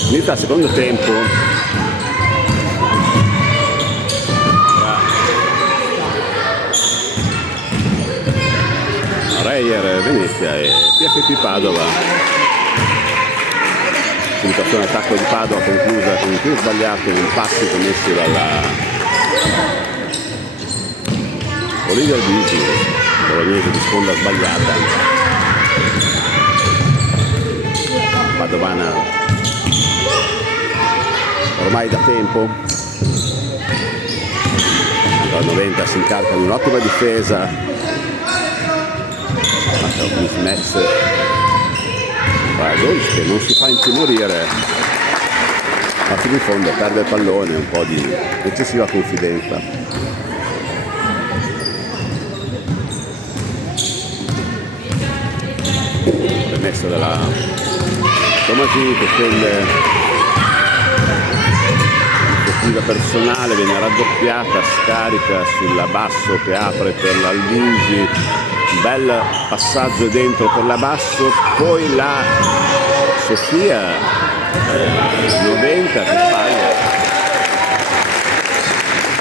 Inizia il secondo tempo tra Reyer Venezia e PFP Padova. Situazione attacco di Padova conclusa con un tiro sbagliato in passi commessi dalla Olivia Albisi, bolognese di sponda sbagliata. Padovana ormai da tempo, al 90 si incarica di un'ottima difesa, ma c'è un mismatch tra Dolce che non si fa intimorire, ma fino in fondo perde il pallone, un po' di eccessiva confidenza. Permesso della Tomasini che scende personale, viene raddoppiata, scarica sulla Basso che apre per l'Alvisi, bel passaggio dentro per la Basso, poi la Sofia 90 che sbaglia,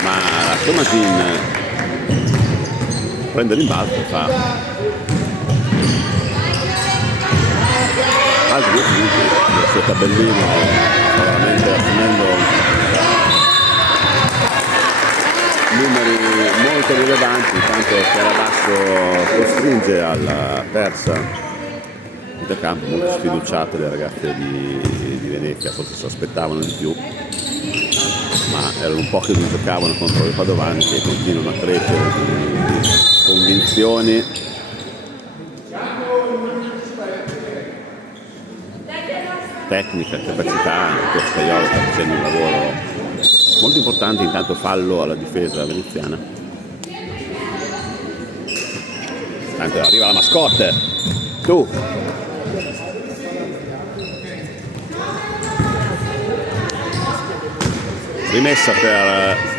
ma la Tomasin prende l'imbalzo e fa altri 2 punti, il suo tabellino veramente assumendo numeri molto rilevanti, tanto che la Basso costringe alla terza da campo, molto sfiduciate le ragazze di Venezia, forse si aspettavano di più, ma erano un po' che non giocavano contro i padovani che continuano a crescere di convinzioni. Tecnica, capacità, Coscaiola sta facendo un lavoro molto importante. Intanto fallo alla difesa veneziana. Tanto arriva la mascotte. Tu. Rimessa per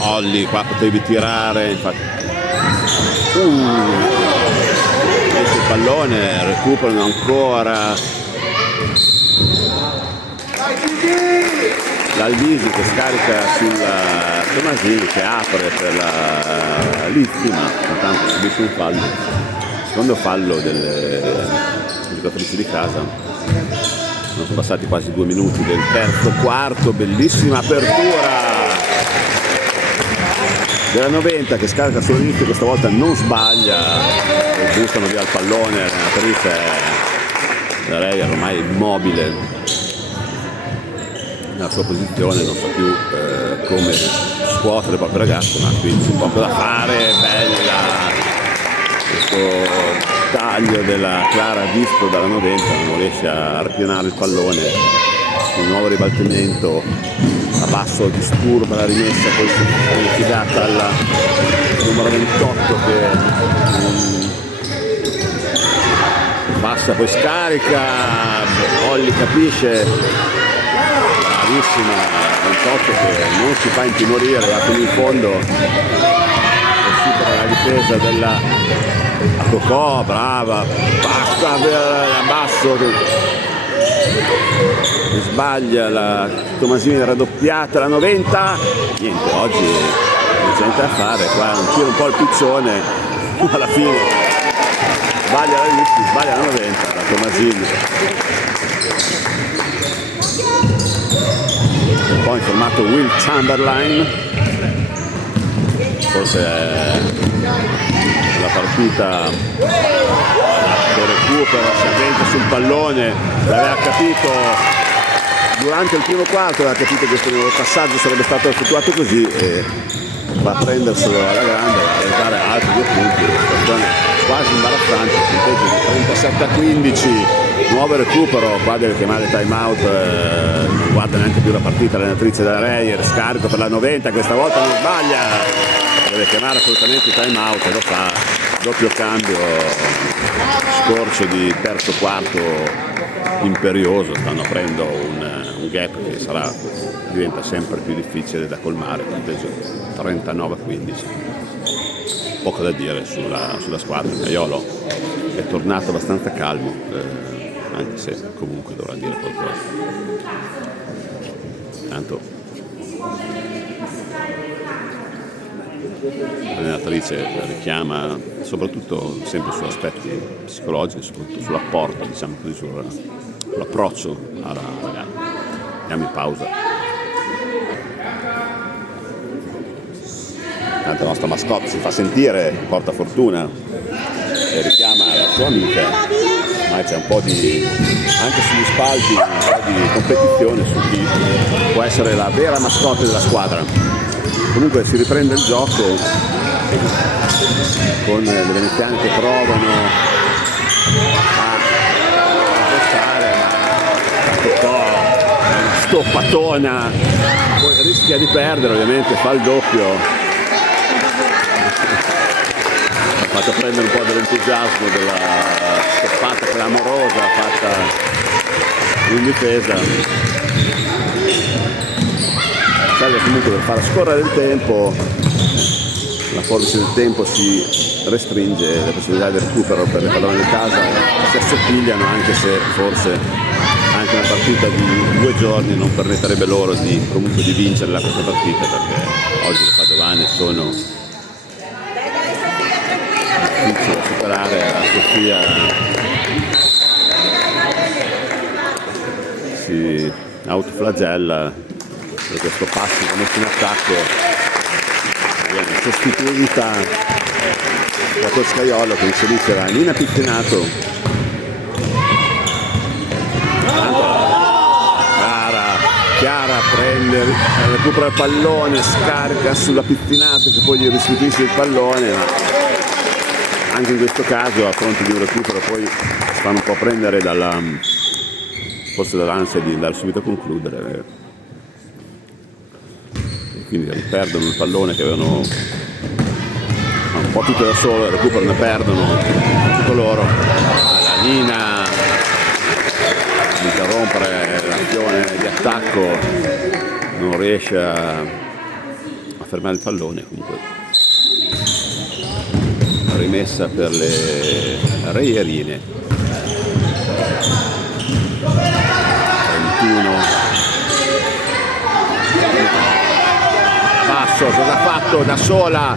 Olli, qua potevi tirare, infatti. Il pallone, recuperano ancora l'Alvisi che scarica sulla Tomasini che apre per la Lizzi, ma intanto subisce un fallo, secondo fallo delle giocatrici di casa. Sono passati quasi 2 minuti del terzo quarto, bellissima apertura della 90 che scarica sull'inizio, questa volta non sbaglia e buttano via il pallone. L'allenatrice da lei è ormai immobile nella sua posizione, non sa più come scuotere le proprie ragazze, ma qui c'è poco da fare. Bella questo taglio della Clara visto dalla 90, non riesce a ripianare il pallone, un nuovo ribaltamento a Basso, disturba la rimessa, poi si è liquidata alla numero 28 che passa, poi scarica, Olli capisce, bravissima 28 che non si fa intimorire, va fino in fondo e supera la difesa della Cocò, brava, passa per Basso sbaglia, la Tomasini raddoppiata, la 90, niente, oggi non c'è niente da fare, qua un tiro un po' al piccione, alla fine sbaglia la Lizzi, sbaglia la 90, la Tomasini. Un po' informato Will Chamberlain, forse è la partita che recupera, si avventa sul pallone, l'aveva capito durante il primo quarto, aveva capito che questo passaggio sarebbe stato effettuato così e va a prenderselo alla grande, a dare altri 2 punti, situazione quasi imbarazzante, punteggio di 37-15, nuovo recupero, qua deve chiamare time out, non guarda neanche più la partita l'allenatrice della Reyer, scarico per la 90, questa volta non sbaglia, deve chiamare assolutamente time out e lo fa, doppio cambio, scorcio di terzo quarto imperioso, stanno aprendo un gap che diventa sempre più difficile da colmare, punteggio 39-15. poco da dire sulla squadra. Caiolo è tornato abbastanza calmo, anche se comunque dovrà dire qualcosa. Tanto l'allenatrice richiama soprattutto sempre su aspetti psicologici, soprattutto sull'apporto, diciamo così, sull'approccio alla ragazza. Andiamo in pausa. Tanto la nostra mascotte si fa sentire, porta fortuna e richiama la sua amica, ma c'è un po' di, anche sugli spalti, un po' di competizione su chi può essere la vera mascotte della squadra. Comunque si riprende il gioco con le veneziane che provano a pressare, ma un po' stoppatona, poi rischia di perdere, ovviamente fa il doppio. Ha fatto prendere un po' dell'entusiasmo della stoppata clamorosa fatta in difesa. Serve comunque per far scorrere il tempo, la forbice del tempo si restringe, le possibilità di recupero per le padrone di casa si assottigliano, anche se forse anche una partita di 2 giorni non permetterebbe loro comunque di vincere questa partita, perché oggi le padovane sono difficili da superare. La Sofia si autoflagella per questo passo che ha messo in attacco, viene sostituita da Toscaiolo che inserisce la Nina Pittinato. Chiara prende, recupera il pallone, scarica sulla Pittinato che poi gli restituisce il pallone, ma anche in questo caso a fronte di un recupero poi si fanno un po' prendere forse dall'ansia di andare subito a concludere, e quindi perdono il pallone che avevano un po' tutto da solo, recuperano e perdono tutto loro. La Nina interrompere l'azione di attacco, non riesce a fermare il pallone, comunque rimessa per le Reierine. 31 Basso, cosa ha fatto da sola?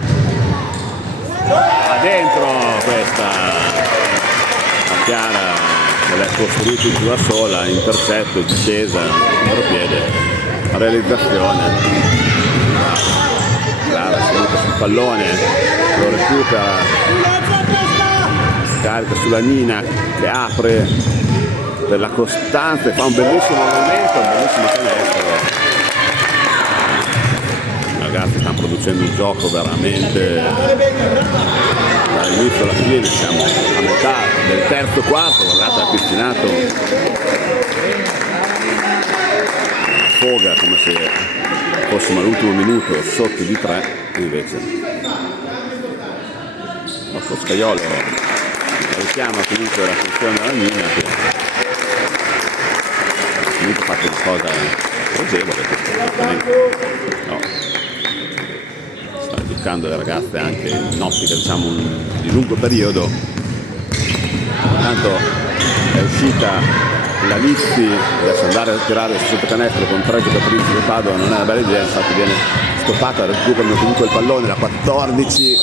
Va dentro questa Chiara, l'ha costruito giù da sola, intercetto, discesa, contropiede, realizzazione. Clara si butta sul pallone, lo recupera, scarica sulla Nina che apre per la costanza e fa un bellissimo movimento, un bellissimo canestro. I ragazzi stanno producendo un gioco veramente dall'inizio alla fine, siamo a metà del terzo quarto. Guardate la Pittinato affoga come se fossimo all'ultimo minuto sotto di 3, invece nostro Scaiolo richiama comunque la funzione della Nina che ha comunque fatto una cosa pregevole, no, sta educando le ragazze anche in ottica, diciamo, di lungo periodo. Intanto è uscita la Lizzi, adesso andare a tirare sotto canestro con 3 giocatrici del Padova non è una bella idea, infatti viene stoppata, recuperano comunque il pallone, la 14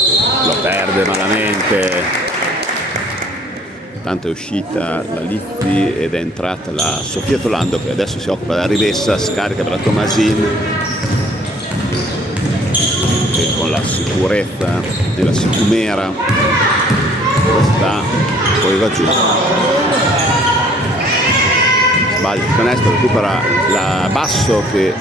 lo perde malamente. Intanto è uscita la Lizzi ed è entrata la Sofia Tolando che adesso si occupa della rimessa, scarica per la Tomasin che con la sicurezza e la sicumera sta, poi va giù, sbaglia il canestro, recupera la Basso che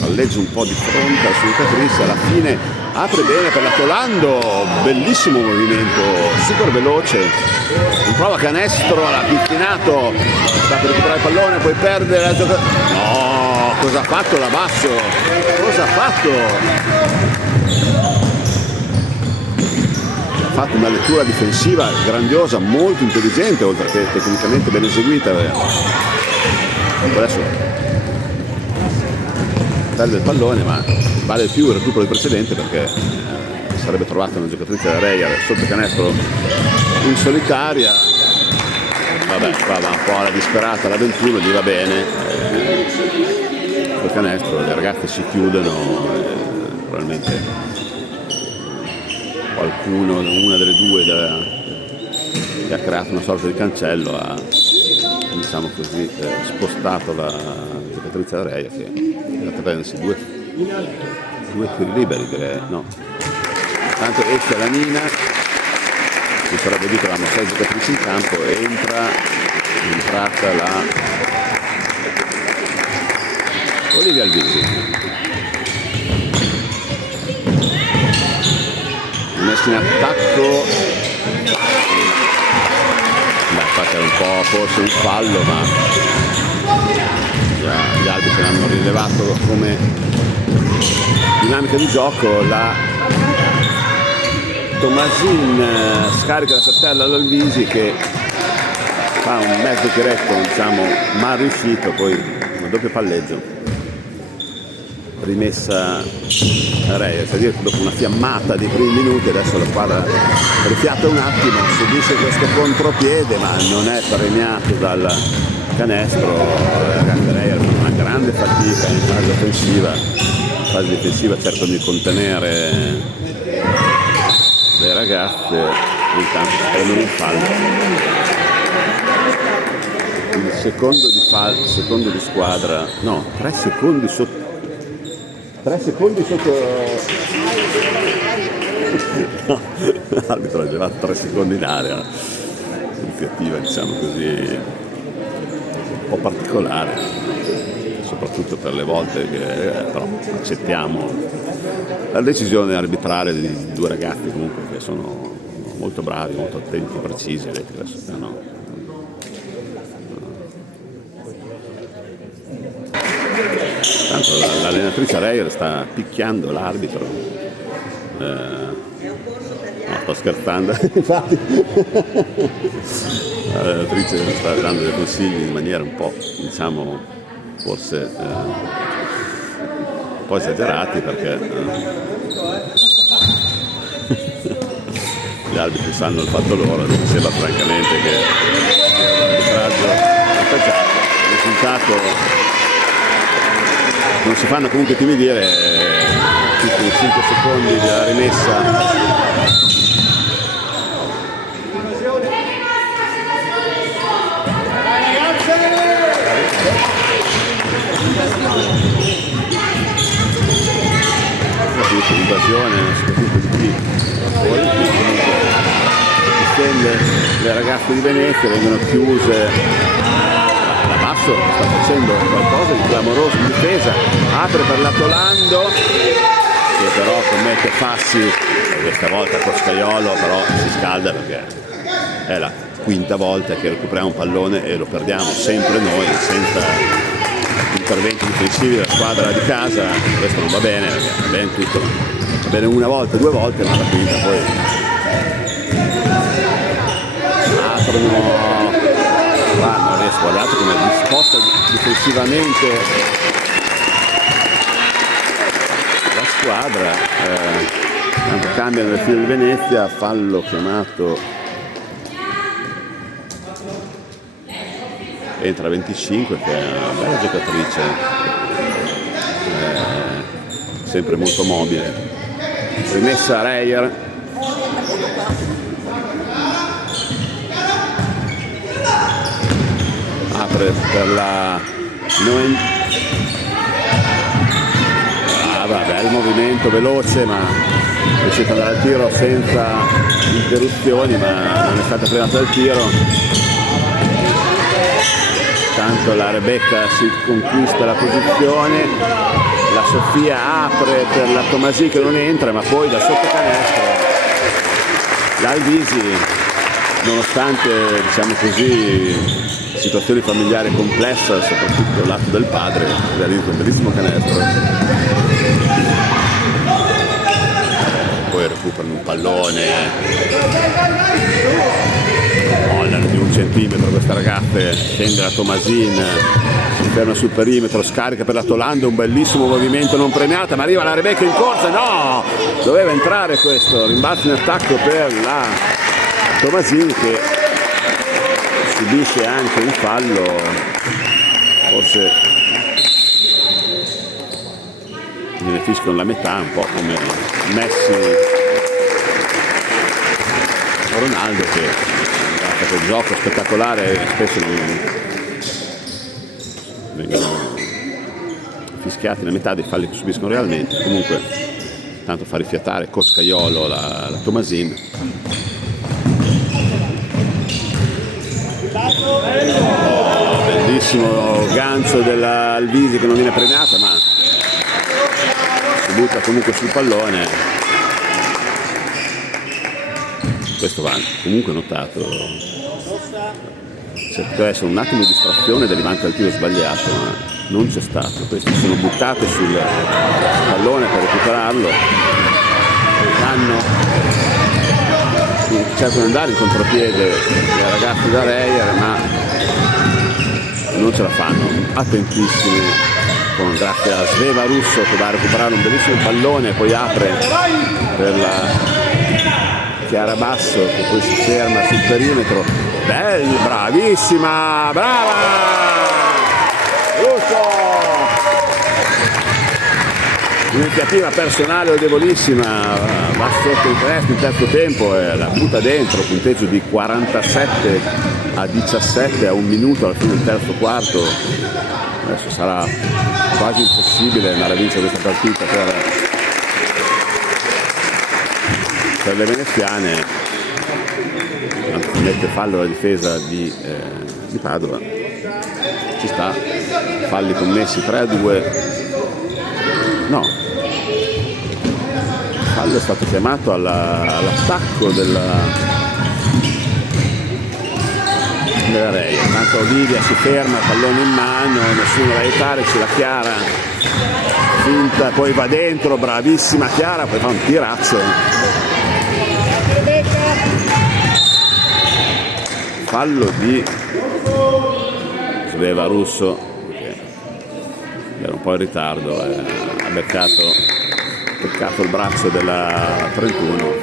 palleggia un po' di fronte alla sua giocatrice, alla fine apre bene per la Tolando, bellissimo movimento, super veloce, in prova canestro, la Pittinato sta per recuperare il pallone, poi perde la giocatrice. No, cosa ha fatto la Basso? Cosa ha fatto? Ha fatto una lettura difensiva grandiosa, molto intelligente, oltre che tecnicamente ben eseguita. Adesso perde il pallone, ma vale più il recupero del precedente perché sarebbe trovata una giocatrice da Reyer sotto canestro in solitaria. Vabbè, qua va un po' alla disperata, la 21, gli va bene, col canestro le ragazze si chiudono, probabilmente qualcuno, una delle due che ha creato una sorta di cancello, ha, diciamo così, spostato la giocatrice da Reyer, che è andata a prendersi due tiri liberi, direi, no. Tanto esce la Nina, mi sarebbe detto che avevamo 6 giocatrici in campo, e è entrata la Olivia Albisi. Messa in attacco, infatti era un po' forse un fallo, ma gli arbitri hanno rilevato come dinamica di gioco. La Tomasin scarica la cartella all'Alvisi, che fa un mezzo tiretto, diciamo, mal riuscito, poi una doppio palleggio, rimessa a Reyer, cioè dire che dopo una fiammata dei primi minuti adesso la squadra rifiata un attimo, subisce questo contropiede ma non è premiato dal canestro. Reyer fa una grande fatica in fase offensiva, in fase difensiva cercano di contenere le ragazze, intanto prendono un fallo. Il secondo di squadra, no, 3 secondi sotto no, l'arbitro ha girato 3 secondi in area, iniziativa, diciamo così, un po' particolare, soprattutto per le volte che però accettiamo la decisione arbitrale di due ragazzi comunque che sono molto bravi, molto attenti, precisi, adesso no. Tanto l'allenatrice Reyer sta picchiando l'arbitro, no, sto scherzando, infatti l'allenatrice sta dando dei consigli in maniera un po', diciamo, forse un po' esagerati, perché gli arbitri sanno il fatto loro. Mi sembra francamente che l'arbitraggio il risultato non si fanno comunque timidire, tutti i 5 secondi della rimessa. L'invasione soprattutto di qui difende le ragazze di Venezia, vengono chiuse da basso, sta facendo qualcosa di clamoroso in difesa, apre per Latolando che però commette passi, questa volta Coscaiolo però si scalda perché è la quinta volta che recuperiamo un pallone e lo perdiamo sempre noi senza interventi difensivi della squadra di casa. Questo non va bene, perché va bene tutto, va bene una volta, 2 volte, ma la quinta poi aprono, non riesco, guardate come è disposta difensivamente la squadra. Tanto cambiano nel filo di Venezia, fallo chiamato, entra 25, che è una bella giocatrice, sempre molto mobile. Rimessa Reyer, apre per la Noen. Vabbè, il movimento veloce, ma è riuscito ad andare al tiro senza interruzioni, ma non è stata frenata dal tiro. Tanto la Rebecca si conquista la posizione, la Sofia apre per la Tomasi che non entra, ma poi da sotto canestro l'Alvisi, nonostante, diciamo così, situazione familiare complessa, soprattutto lato del padre, realizza un bellissimo canestro. Poi recuperano un pallone, mollano di un centimetro questa ragazza, scende la Tomasin, si ferma sul perimetro, scarica per la Tolando, un bellissimo movimento non premiata, ma arriva la Rebecca in corsa, no! Doveva entrare questo, rimbalzo in attacco per la Tomasin che subisce anche un fallo, forse gliene fischiano la metà, un po' come Messi Ronaldo, che ha fatto il gioco spettacolare, spesso vengono fischiati la metà dei falli che subiscono realmente. Comunque tanto fa rifiatare Coscaiolo la Tomasin. Bellissimo gancio dell'Alvisi che non viene premiata, ma si butta comunque sul pallone. Questo va comunque notato, c'è poteva essere un attimo di distrazione derivante dal tiro sbagliato, ma non c'è stato. Questi sono buttati sul pallone per recuperarlo, cercano di andare in contropiede i ragazzi da Reyer, ma non ce la fanno. Attentissimi, grazie a Sveva Russo che va a recuperare un bellissimo pallone, poi apre per la Chiara Basso che poi si ferma sul perimetro. Bravissima, brava Russo, un'iniziativa personale lodevolissima, va sotto il resto in terzo tempo e la butta dentro, punteggio di 47-17 a un minuto alla fine del terzo quarto. Adesso sarà quasi impossibile andare a vincere questa partita per le veneziane. Mette fallo la difesa di Padova, ci sta, falli commessi 3-2, no, fallo è stato chiamato all'attacco della Reia. Tanto Olivia si ferma, pallone in mano, nessuno da aiutare, c'è la Chiara, finta, poi va dentro, bravissima Chiara, poi fa un tirazzo. Fallo di Sveva Russo che era un po' in ritardo, ha peccato il braccio della 31.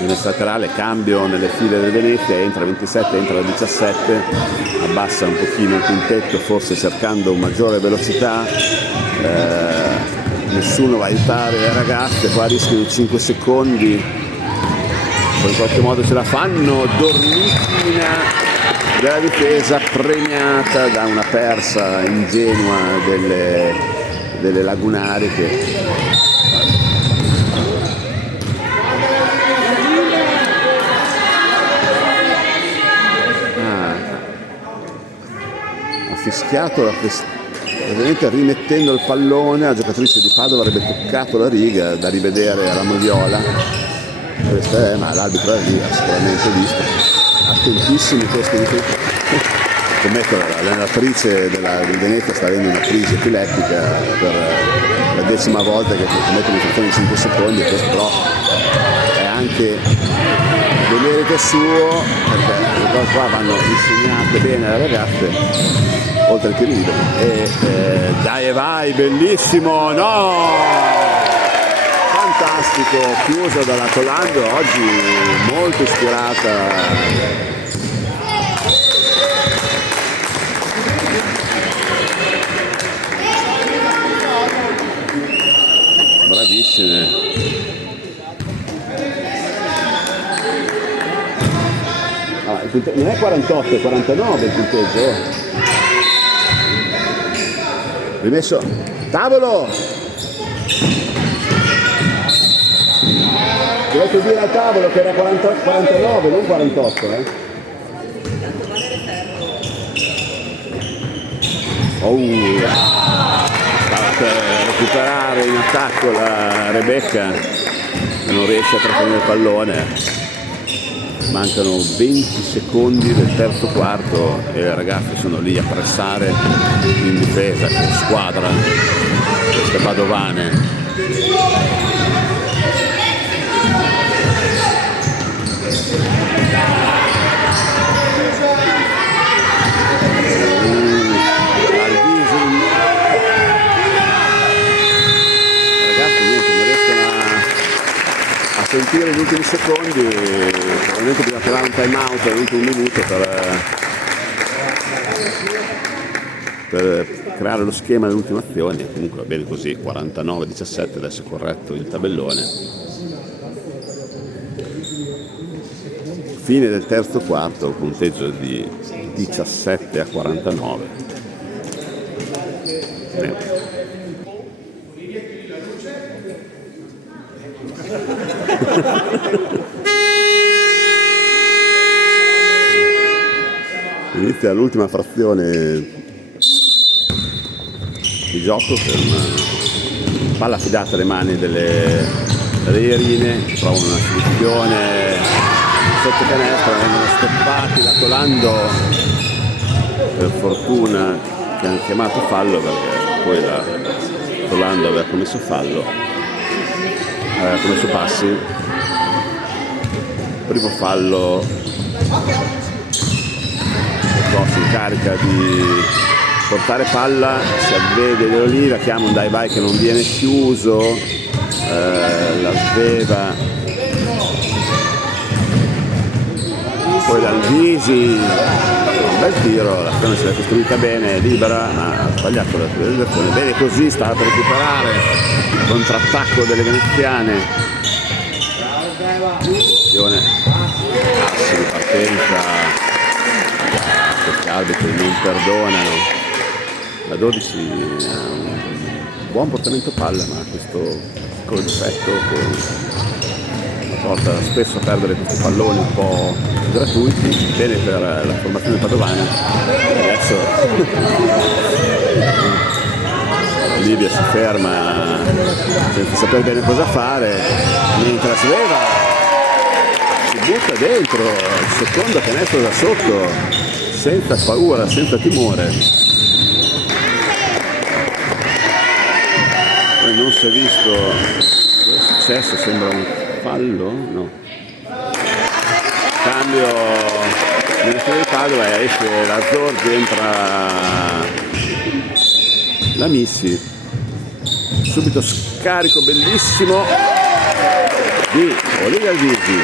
Nel laterale cambio nelle file del Venezia, entra 27, entra 17, abbassa un pochino il quintetto, forse cercando maggiore velocità, nessuno va a aiutare le ragazze, qua rischiano 5 secondi. Poi in qualche modo ce la fanno. Dormitina della difesa premiata da una persa ingenua delle lagunari che ha fischiato ovviamente rimettendo il pallone. La giocatrice di Padova avrebbe toccato la riga, da rivedere alla Moviola. Questa è, ma l'arbitro ha sicuramente visto. Attentissimi questi commetto l'allenatrice del Venezia sta avendo una crisi epilettica per la 10ª volta che commette un'infrazione in 5 secondi, e questo però è anche demerito suo, perché le cose qua vanno insegnate bene alle ragazze oltre che liberi. Dai e vai, bellissimo, no! Fantastico, chiuso dalla Tolando, oggi molto ispirata. Bravissime. Non è 48, è 49 il punteggio. Rimesso tavolo. Dovete dire al tavolo che era 49, non 48, stava per recuperare in attacco la Rebecca, non riesce a trattenere il pallone. Mancano 20 secondi del terzo quarto e le ragazze sono lì a pressare in difesa con squadra queste padovane. sbagliato un tiro negli ultimi secondi, probabilmente bisogna tirare un time out all'ultimo minuto per creare lo schema delle ultime azioni. Comunque va bene così, 49-17, adesso è corretto il tabellone. Fine del terzo quarto, punteggio di 17-49. Inizia l'ultima frazione di gioco con una palla affidata alle mani delle Ierine, trovano una soluzione sotto canestro, vengono steppati da Tolando, per fortuna che hanno chiamato fallo, perché poi la Tolando aveva commesso fallo, aveva commesso passi. Primo fallo, si incarica di portare palla, si avvede Deolì, la chiama un dai vai che non viene chiuso, la sveva, poi Dalvisi, un bel tiro, l'azione se l'è costruita bene, libera, ma ha sbagliato la realizzazione. Bene così, stava per recuperare il contrattacco delle veneziane. Attenzione, assi di partenza, questi arbitri non perdonano. La 12 ha un buon portamento palla, ma questo piccolo difetto che la porta spesso a perdere questi palloni un po' gratuiti. Bene per la formazione padovana. Adesso Livia si ferma senza sapere bene cosa fare, mentre la sveva si butta dentro il secondo canestro da sotto senza paura, senza timore. Poi non si è visto cosa è successo, sembra un fallo? No. Cambio nella fine di Padova, esce la Zorzi, entra la Missi, subito scarico bellissimo di Olivia Alvisi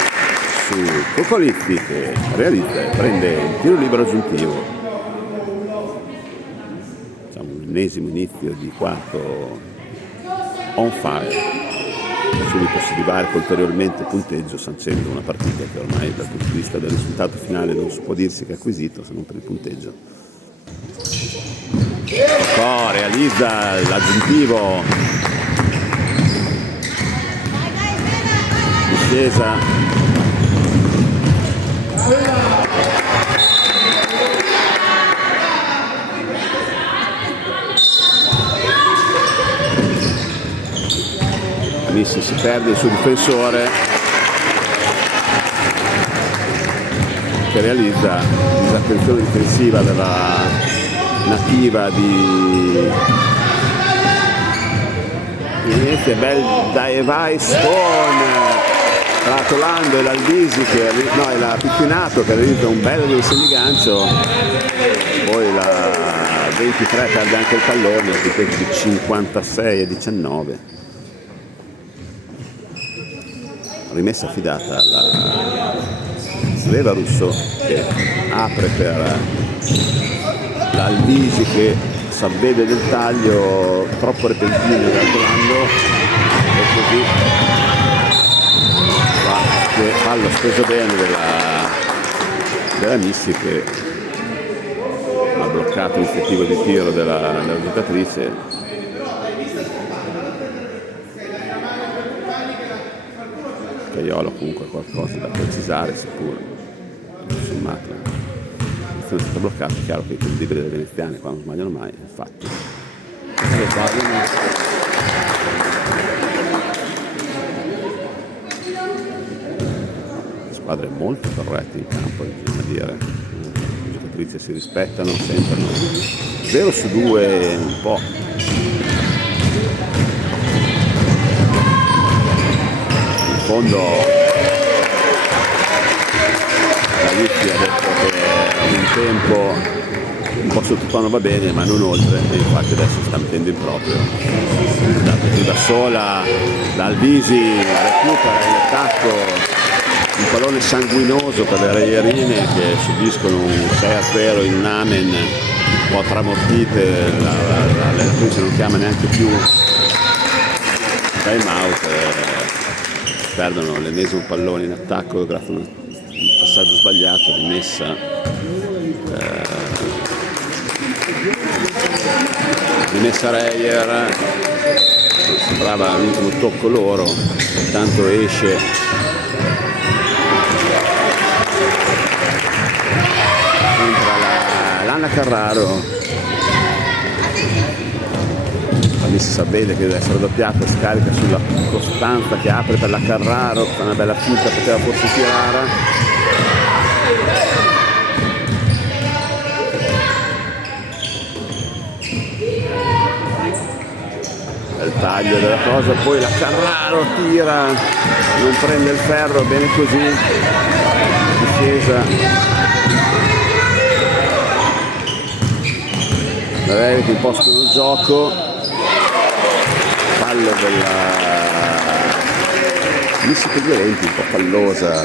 su Cocolizzi, che realizza e prende il tiro libero aggiuntivo. Diciamo l'ennesimo inizio di quarto on fire. Subito si divarica ulteriormente il punteggio, sancendo una partita che ormai dal punto di vista del risultato finale non si può dirsi che è acquisito se non per il punteggio. Cocò realizza l'aggiuntivo, discesa, Missi si perde il suo difensore che realizza disattenzione difensiva della nativa di Venezia. Bel dai vai con Tolando e l'Alvisi che no, è la Piccinato che realizza un bel semigancio, poi la 23 perde anche il pallone, di 56-19. Rimessa affidata alla Sleva Russo che apre per l'Alvisi che si avvede del taglio troppo repentino da Tolando, e così fallo speso bene della Missi che ha bloccato l'iniziativo di tiro della giocatrice. Caiolo comunque qualcosa da precisare, seppur sommato l'azione è stata bloccata. È chiaro che i tiri liberi delle veneziane qua non sbagliano mai, infatti la squadra è molto corretta in campo, bisogna dire, le giocatrici si rispettano, sentono 0 su 2 un po'. In fondo la Vitti ha detto che un tempo un po' sottotono va bene, ma non oltre, e infatti adesso sta mettendo in proprio. È andata più da sola, da Albisi, recupera in attacco un pallone sanguinoso per le Reierine che subiscono un 6-0 in un amen un po' tramortite, l'allenatrice non chiama neanche più time out, perdono l'ennesimo pallone in attacco grazie a un passaggio sbagliato, rimessa Reyer, sembrava l'ultimo tocco loro, intanto esce l'Anna Carraro, si vede che deve essere doppiata, scarica sulla Costanza che apre per la Carraro, fa una bella finta, poteva forse tirare. Il taglio della cosa, poi la Carraro tira, non prende il ferro, bene così, difesa. La Reyer che impostano il gioco. Fallo della Missi Pegliolenti, un po' fallosa,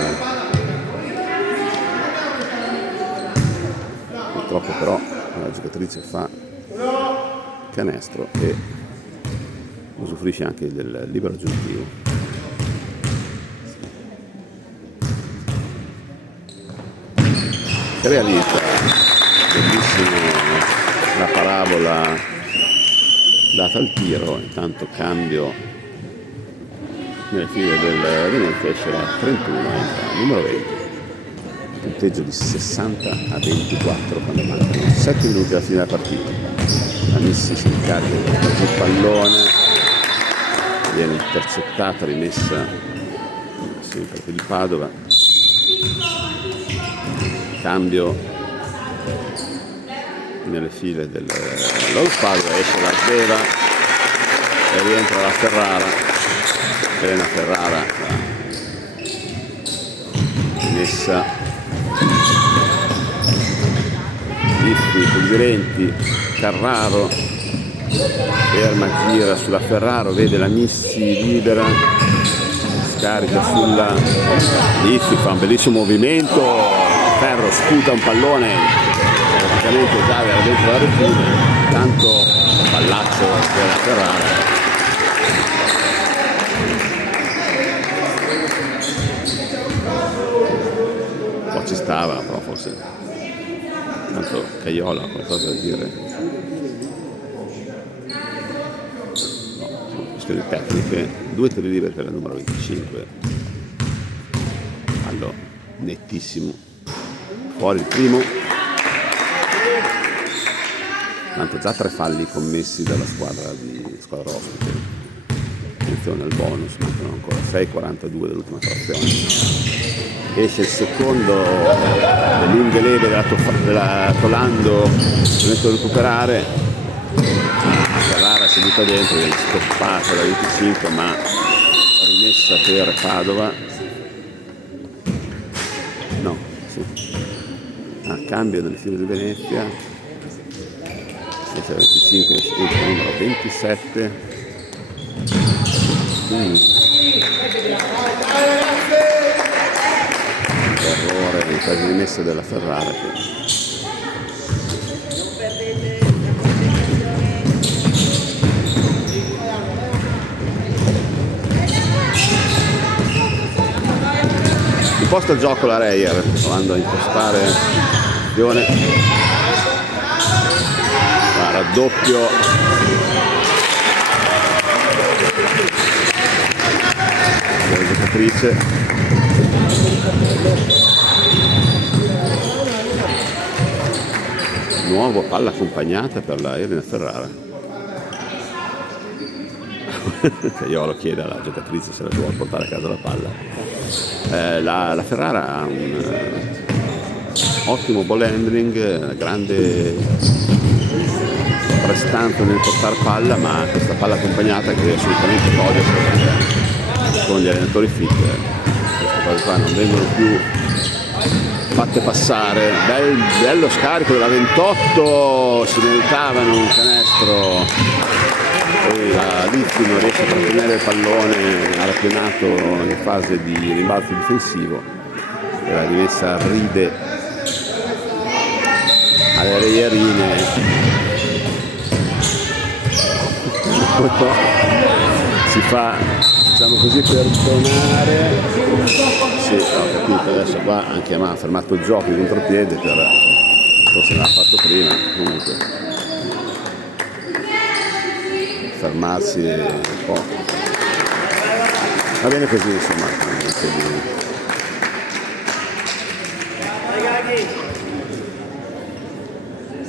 purtroppo però la giocatrice fa canestro e usufruisce anche del libero aggiuntivo. Si realizza bellissimo la parabola data al tiro, intanto cambio nelle file del Venezia, esce la 31, entra numero 20, punteggio di 60-24 quando mancano 7 minuti alla fine della partita. La Missi si incarica il pallone, viene intercettata, rimessa sempre per il Padova, cambio nelle file del loro Padova, esce la Sveva e rientra la Ferrara, Elena Ferrara, messa Liffi, Fulgurenti, Carraro, ferma, gira sulla Ferraro, vede la Missi libera, scarica sulla Liffi, fa un bellissimo movimento, Ferro sputa un pallone praticamente già era dentro la retina, tanto pallaccio della Ferrara. Un po' ci stava, però forse tanto Caiola ha qualcosa da dire. No, questioni tecniche, 2 tiri liberi per la numero 25, fallo nettissimo, fuori il primo. Tanto già 3 falli commessi dalla squadra ospite. Attenzione al bonus, mancano ancora 6:42 dell'ultima frazione. Esce il secondo, le lunghe leve della Tolando, permetto di recuperare. Ferrara seduta dentro, viene stoppata da 25 ma rimessa per Padova. No, sì. Cambio nelle file di Venezia. 25 esce il numero 27. Errore in fase di messa della Ferrara imposta il gioco la Reyer, provando a impostare l'azione. Raddoppio della giocatrice, nuovo palla accompagnata per la Elena Ferrara. Caiola chiede alla giocatrice se la vuole portare a casa la palla. La Ferrara ha un ottimo ball handling, grande prestanza nel portare palla, ma questa palla accompagnata che è assolutamente podio con gli allenatori fit, queste cose qua non vengono più fatte passare. Bello scarico della 28, si meritavano un canestro, poi la Lizzi non riesce a trattenere il pallone, ha rapinato in fase di rimbalzo difensivo e la rimessa ride alle Reierine. Si fa, diciamo così, perdonare. Sì, ho capito, adesso qua anche a me ha fermato il gioco in contropiede, forse l'ha fatto prima, comunque fermarsi un po'. Va bene così, insomma.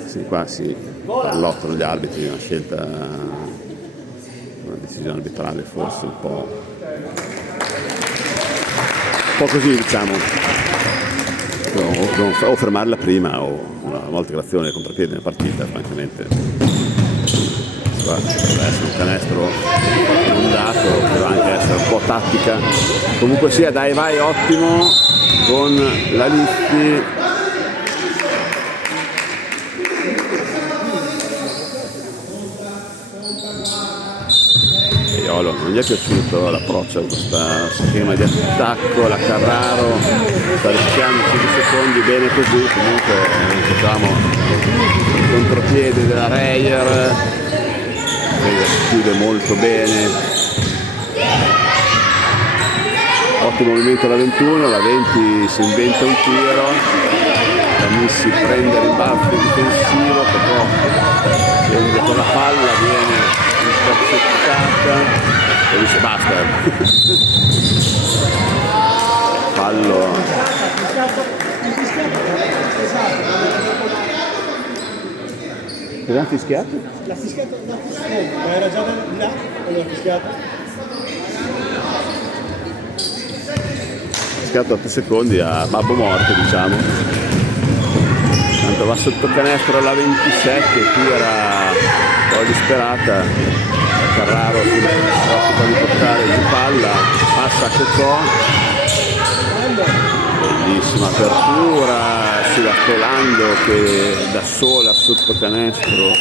Sì, qua si parlottano gli arbitri, una scelta, una decisione arbitrale forse un po' così, diciamo, o fermarla prima o una volta che l'azione è contropiede nella partita, francamente qua deve essere un canestro non dato, però anche essere un po' tattica. Comunque sia, dai, vai, ottimo con la Lizzi. Non gli è piaciuto l'approccio a questo schema di attacco, la Carraro sta rischiando 5 secondi, bene così, comunque diciamo il contropiede della Reyer, chiude molto bene, ottimo movimento la 21, la 20 si inventa un tiro, la Missi prende il rimbalzo difensivo, però prende con la palla, viene intercettata e dice basta. Fallo. Cosa ha fischiato? L'ha fischiato, ma era già di là quando l'ha fischiato? Fischiato 8 secondi a babbo morto, diciamo. Tanto va sotto canestro alla 27, tira un po' disperata. Carraro si occupa di portare giù palla, passa a Cocò, bellissima apertura sulla Tolando che da sola sotto canestro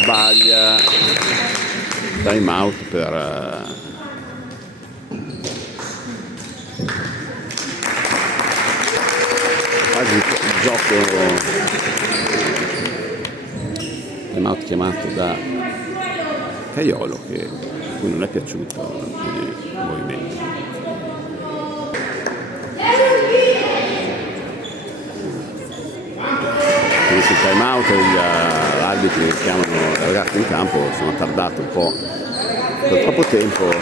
sbaglia, time out per quasi il gioco, time out chiamato da Caiolo, che a cui non è piaciuto alcuni movimenti. Finisce il time out, gli arbitri chiamano il ragazzo in campo, sono tardato un po' per troppo tempo.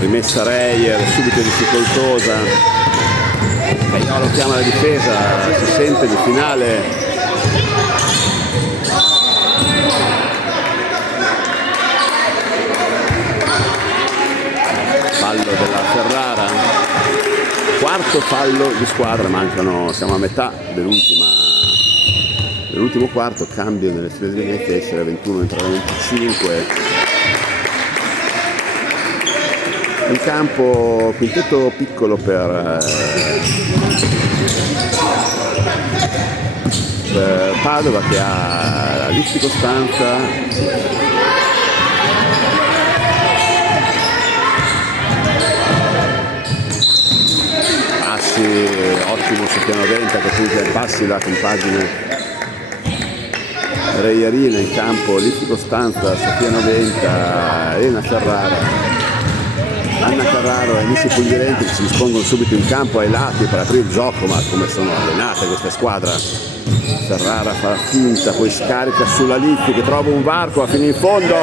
Rimessa Reyer, subito difficoltosa. Caiolo chiama la difesa, si sente di finale. Fallo della Ferrara, quarto fallo di squadra, siamo a metà dell'ultimo quarto, cambio nelle file di Venezia, essere 21 entra 25. In campo quintetto piccolo per Padova, che ha Lizzi Costanza, passi, ottimo su piano 20 che punta i passi la compagine Reierina. In campo Lizzi Costanza, Sofia Noventa, Elena Ferrara, Anna Carraro e Missi Pugliarenti, che si dispongono subito in campo ai lati per aprire il gioco, ma come sono allenate queste squadre. Ferrara fa finta, poi scarica sulla Lizzi che trova un varco a fine in fondo.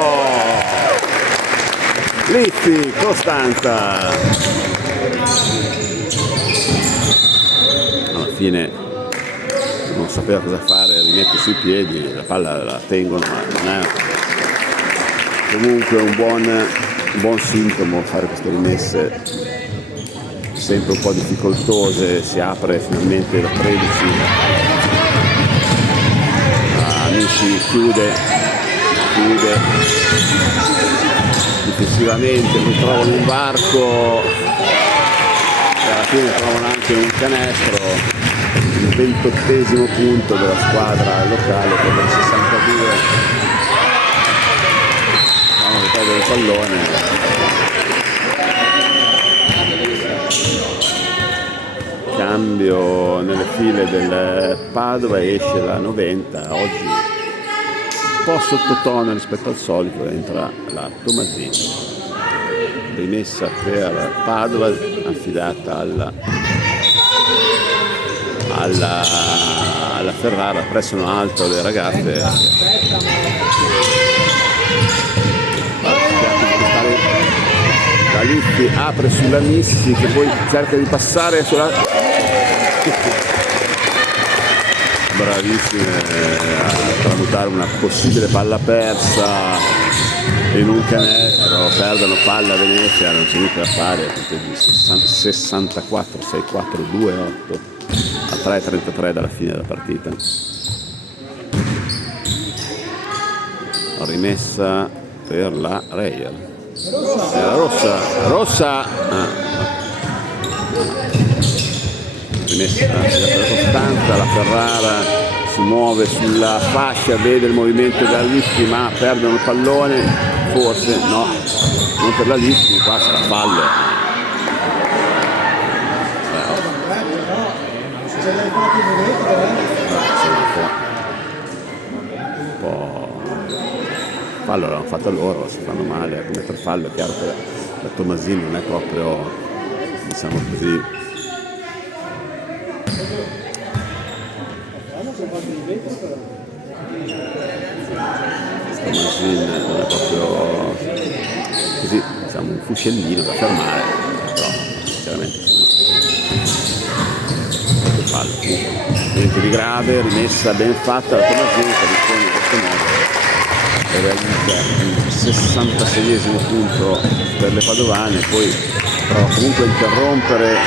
Lizzi, Costanza. Alla fine non sapeva cosa fare, rimette sui piedi, la palla la tengono, ma non è comunque un buon sintomo fare queste rimesse sempre un po' difficoltose. Si apre finalmente la 13, Amici chiude difensivamente non trovano un varco e alla fine trovano anche un canestro, il 28° punto della squadra locale per il 62. Vanno a perdere il pallone. Cambio nelle file del Padova, esce la 90, oggi un po' sottotono rispetto al solito, entra la Tomasini, rimessa per Padova, affidata alla Ferrara, pressano alto le ragazze. La Lippi apre sulla Missi che poi cerca di passare sulla... Bravissime a tramutare una possibile palla persa in un canestro, perdono palla a Venezia, non c'è niente da fare, di 64, 6-4, 2-8 a 3-33 dalla fine della partita. Rimessa per la Real. Rossa. Rimessa per Costanza, la Ferrara si muove sulla fascia, vede il movimento della Lippi ma perdono il pallone, forse no, non per la Lippi, qua sarà fallo. Un po' fallo l'hanno fatto loro, si fanno male a commettere fallo. È chiaro che la Tomasini non è proprio, diciamo così, Tomasini non è proprio così, diciamo, un fuscellino da fermare, però sinceramente insomma fallo. Niente di grave, rimessa ben fatta la Tomasini che risponde in questo modo e realizza il 66° punto per le padovane. Poi prova comunque a interrompere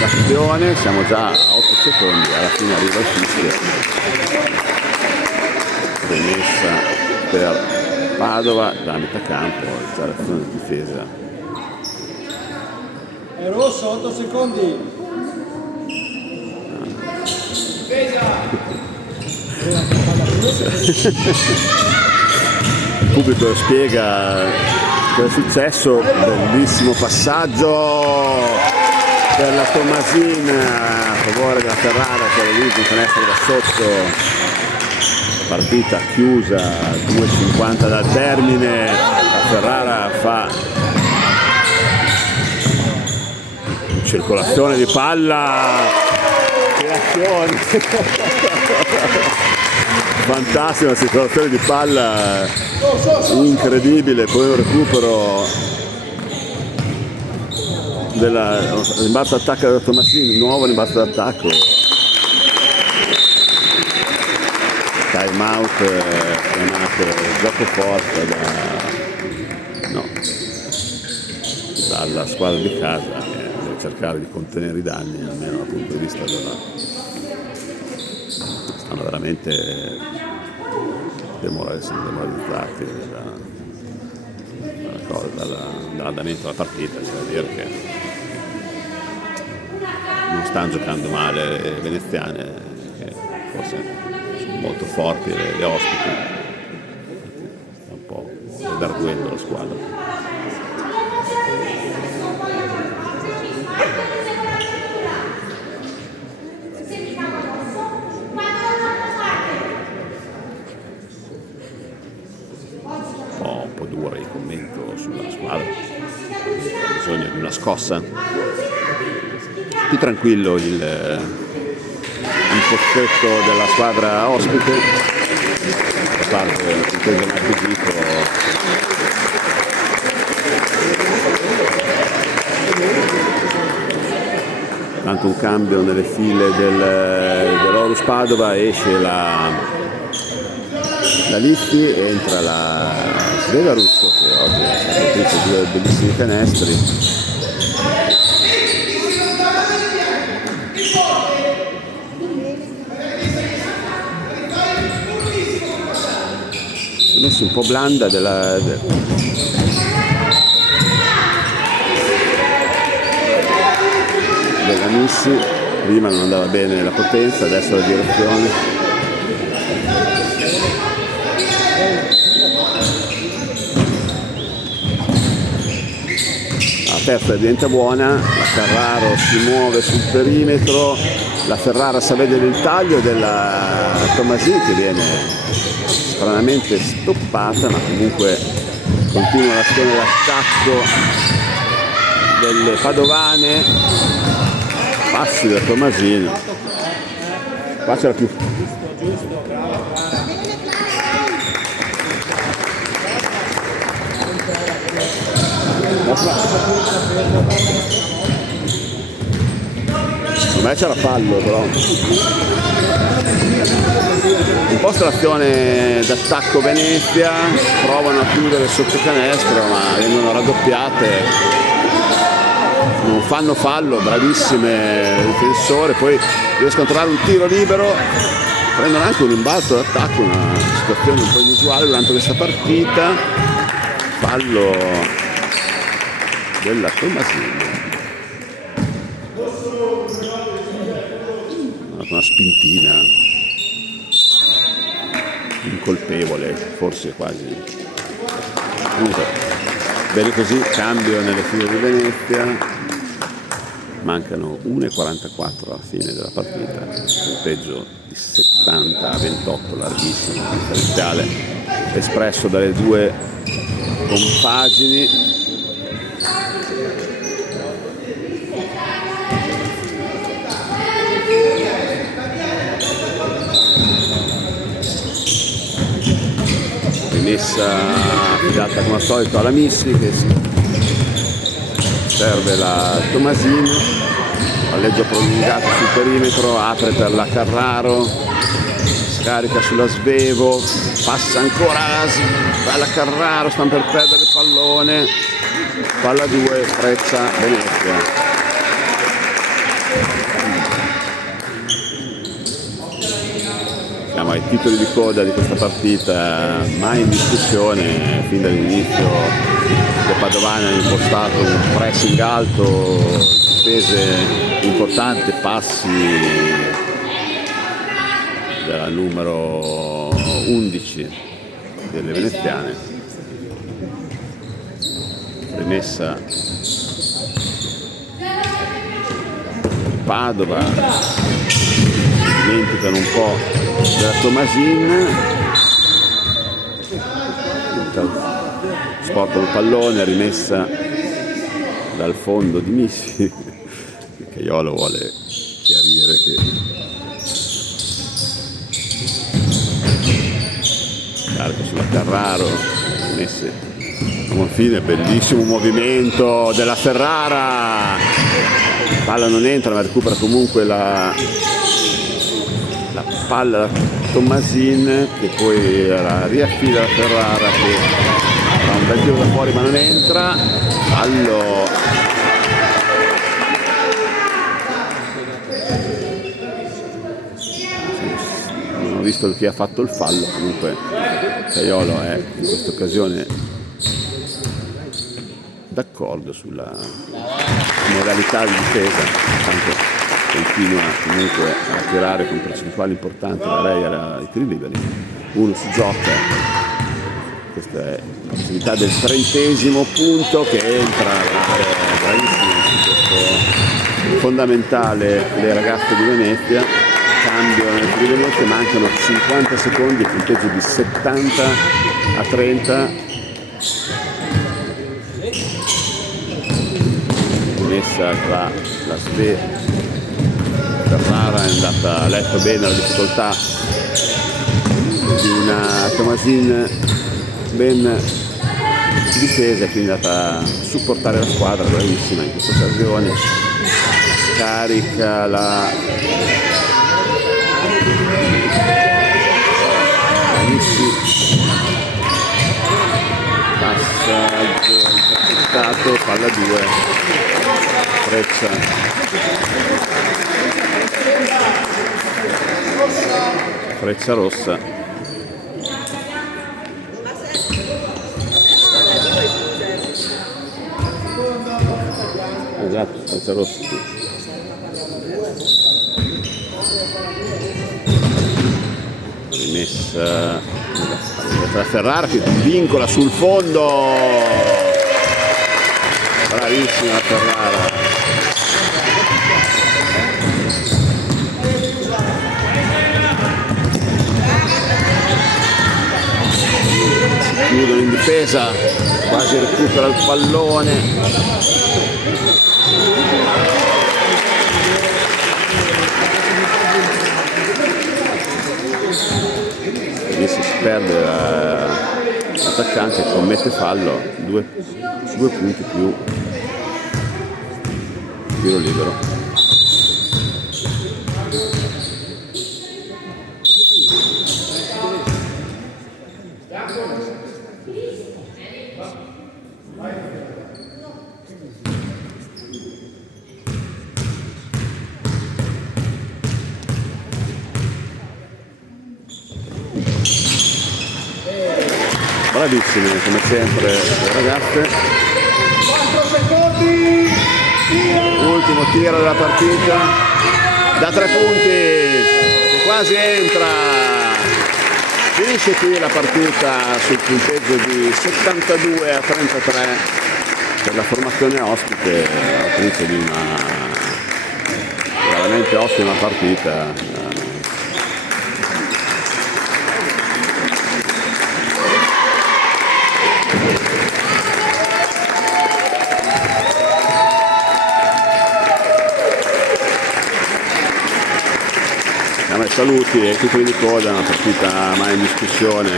l'azione, siamo già a 8 secondi, alla fine arriva il fischio. Rimessa per Padova da metà campo, già l'azione di difesa. È rosso, 8 secondi. Il pubblico spiega cosa è successo, bellissimo passaggio per la Tomasina a favore della Ferrara che ha realizzato un canestro da sotto. Partita chiusa, 2:50 dal termine, la Ferrara fa circolazione di palla, creazione, fantastica circolazione di palla, incredibile, poi un recupero della rimbalzo d'attacco della Tomasini, nuovo rimbalzo d'attacco. Time out chiamato gioco forte dalla squadra di casa che deve cercare di contenere i danni, almeno dal punto di vista stanno veramente demoralizzati dall'andamento della partita, cioè a dire che non stanno giocando male le veneziane, che forse molto forti le ospiti, è un po' darguendo la squadra. Un po' duro il commento sulla squadra, ha bisogno di una scossa. Più tranquillo il possetto della squadra ospite da parte del acquisito. Tanto un cambio nelle file dell'Orus Padova, esce la Lippi, entra la Sveva Russo che oggi è autrice di due bellissimi canestri. Messi un po' blanda Nissi, prima non andava bene la potenza, adesso la direzione. La terza diventa buona, la Carraro si muove sul perimetro, la Ferrara sa vedere il taglio della Tomasini che viene stranamente stoppata, ma comunque continua l'azione d'attacco delle padovane, passi da Tomasini, qua c'era più. Secondo me c'era fallo, però un po' strazione d'attacco Venezia, provano a chiudere sotto canestro ma vengono raddoppiate, non fanno fallo, bravissime difensore, poi riescono a trovare un tiro libero, prendono anche un rimbalzo d'attacco, una situazione un po' inusuale durante questa partita. Fallo della Tomasini, una spintina incolpevole, forse quasi. Comunque bene così, cambio nelle file di Venezia, mancano 1,44 alla fine della partita, punteggio di 70-28, larghissimo differenziale espresso dalle due compagini. Rimessa affidata come al solito alla Missi, che serve la Tomasini, palleggio prolungato sul perimetro, apre per la Carraro, scarica sulla Svevo, passa ancora alla Carraro, stanno per perdere il pallone, palla 2, Freccia Venezia. Siamo ai titoli di coda di questa partita, mai in discussione. Fin dall'inizio le padovane hanno impostato un pressing alto, difese importanti, passi della numero 11 delle veneziane, rimessa Padova, dimenticano un po' della Tomasini, sportano il pallone, rimessa dal fondo di Missi. Caiolo vuole chiarire che carica sulla Carraro, messe a confine, bellissimo movimento della Ferrara, palla non entra ma recupera comunque la palla da Tomasini, che poi la riaffida alla Ferrara che fa un bel tiro da fuori ma non entra. Fallo non ho visto chi ha fatto il fallo, comunque Caiolo è in questa occasione d'accordo sulla modalità di difesa, tanto continua comunque a tirare con percentuali importanti la Real ai tiri liberi. Uno si gioca, questa è la possibilità del 30° punto che entra, bravissimo su questo fondamentale le ragazze di Venezia, cambio nel tiri di Venezia, mancano 50 secondi, punteggio di 70-30. Messa tra la Ferrara è andata a letto bene la difficoltà di una Tomasini ben difesa, quindi è andata a supportare la squadra, bravissima in questa occasione. Scarica la Nissi, passaggio intercettato, palla 2, Freccia rossa. Esatto, Freccia rossa. Alex tra Ferrara che vincola sul fondo, bravissima Ferrara. Si chiudono in difesa, quasi recupera il pallone. Si perde l'attaccante, commette fallo, due punti più tiro libero. Bravissime come sempre le ragazze. 4 secondi. Ultimo tiro della partita da 3 punti che quasi entra. Finisce qui la partita sul punteggio di 72-33 per la formazione ospite, autrice di una veramente ottima partita. Saluti ai titoli di coda, una partita mai in discussione,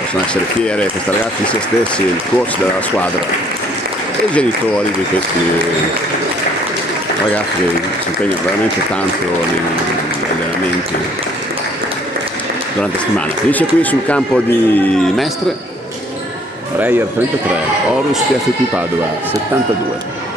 possono essere fiere queste ragazze di se stessi, il coach della squadra e i genitori di questi ragazzi che si impegnano veramente tanto negli allenamenti durante la settimana. Finisce qui sul campo di Mestre, Reyer 33, Horus PFP Padova 72.